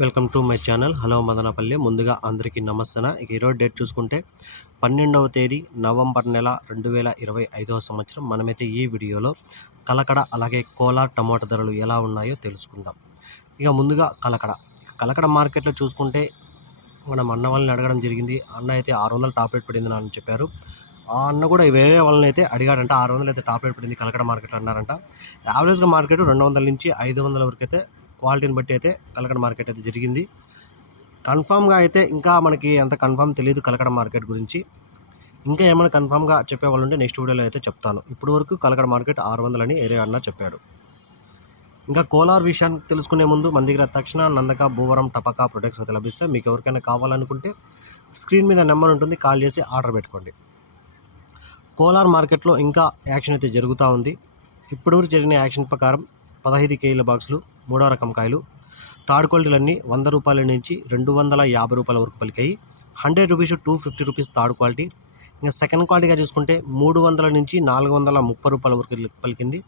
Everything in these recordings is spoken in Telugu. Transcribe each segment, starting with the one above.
Welcome to my channel. Hello Madanapalle. ముందుగా అందరికీ నమస్తే ఇక ఈరోజు డేట్ చూసుకుంటే పన్నెండవ తేదీ నవంబర్ నెల రెండు వేల ఇరవై ఐదవ సంవత్సరం. మనమైతే ఈ వీడియోలో కలకడ అలాగే కోలార్ టమాటో ధరలు ఎలా ఉన్నాయో తెలుసుకుందాం. ఇక ముందుగా కలకడ. కలకడ మార్కెట్లో చూసుకుంటే మనం అన్న వాళ్ళని అడగడం జరిగింది. అన్న అయితే ఆరు వందలు టాప్ రేట్ పడింది అని చెప్పారు. ఆ అన్న కూడా వేరే వాళ్ళని అయితే అడిగాడంట. ఆరు వందలు అయితే టాప్ రేట్ పడింది కలకడ మార్కెట్లో అన్నారంట. యావరేజ్గా మార్కెట్ రెండు వందల నుంచి ఐదు వందల వరకు అయితే క్వాలిటీని బట్టి అయితే కలకడ మార్కెట్ అయితే జరిగింది. కన్ఫామ్గా అయితే ఇంకా మనకి అంత కన్ఫామ్ తెలియదు కలకడ మార్కెట్ గురించి. ఇంకా ఏమైనా కన్ఫామ్గా చెప్పేవాళ్ళు ఉంటే నెక్స్ట్ వీడియోలో అయితే చెప్తాను. ఇప్పటి వరకు కలకడ మార్కెట్ ఆరు వందలని ఏరియా అన్న చెప్పాడు. ఇంకా కోలార్ విషయాన్ని తెలుసుకునే ముందు మన దగ్గర తక్షణ నందక భూవరం టపకా ప్రొడక్ట్స్ అయితే లభిస్తాయి మీకు ఎవరికైనా కావాలనుకుంటే స్క్రీన్ మీద నెంబర్ ఉంటుంది కాల్ చేసి ఆర్డర్ పెట్టుకోండి. కోలార్ మార్కెట్లో ఇంకా యాక్షన్ అయితే జరుగుతూ ఉంది. ఇప్పటివరకు జరిగిన యాక్షన్ ప్రకారం పదహైదు కేజీల బాక్సులు మూడో రకం కాయలు. థర్డ్ క్వాలిటీలన్నీ వంద రూపాయల నుంచి రెండు వందల యాభై రూపాయల వరకు పలికాయి. Hundred rupees to fifty rupees third quality. ఇంకా సెకండ్ క్వాలిటీగా చూసుకుంటే మూడు వందల నుంచి నాలుగు వందల ముప్పై రూపాయల వరకు పలికింది.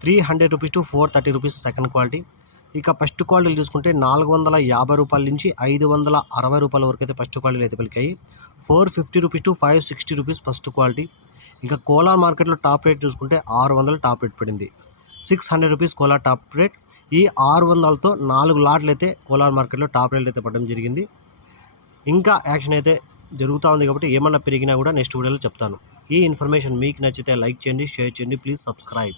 Three hundred rupees to four thirty rupees second quality. ఇక ఫస్ట్ క్వాలిటీలు చూసుకుంటే నాలుగు వందల యాభై రూపాయల నుంచి ఐదు వందల అరవై రూపాయల వరకు అయితే ఫస్ట్ క్వాలిటీలు అయితే పలికాయి. Four fifty rupees to five sixty rupees first quality. ఇంకా కోలా మార్కెట్లో టాప్ రేట్ చూసుకుంటే ఆరు వందల టాప్ రేట్ పడింది. Six hundred rupees Kolar top rate. ఈ ఆరు వందలతో నాలుగు లాట్లు అయితే కోలార్ మార్కెట్లో టాప్ రేట్ అయితే పడడం జరిగింది. ఇంకా యాక్షన్ అయితే జరుగుతూ ఉంది కాబట్టి ఏమన్నా పెరిగినా కూడా నెక్స్ట్ వీడియోలో చెప్తాను. ఈ ఇన్ఫర్మేషన్ మీకు నచ్చితే లైక్ చేయండి షేర్ చేయండి. Please subscribe.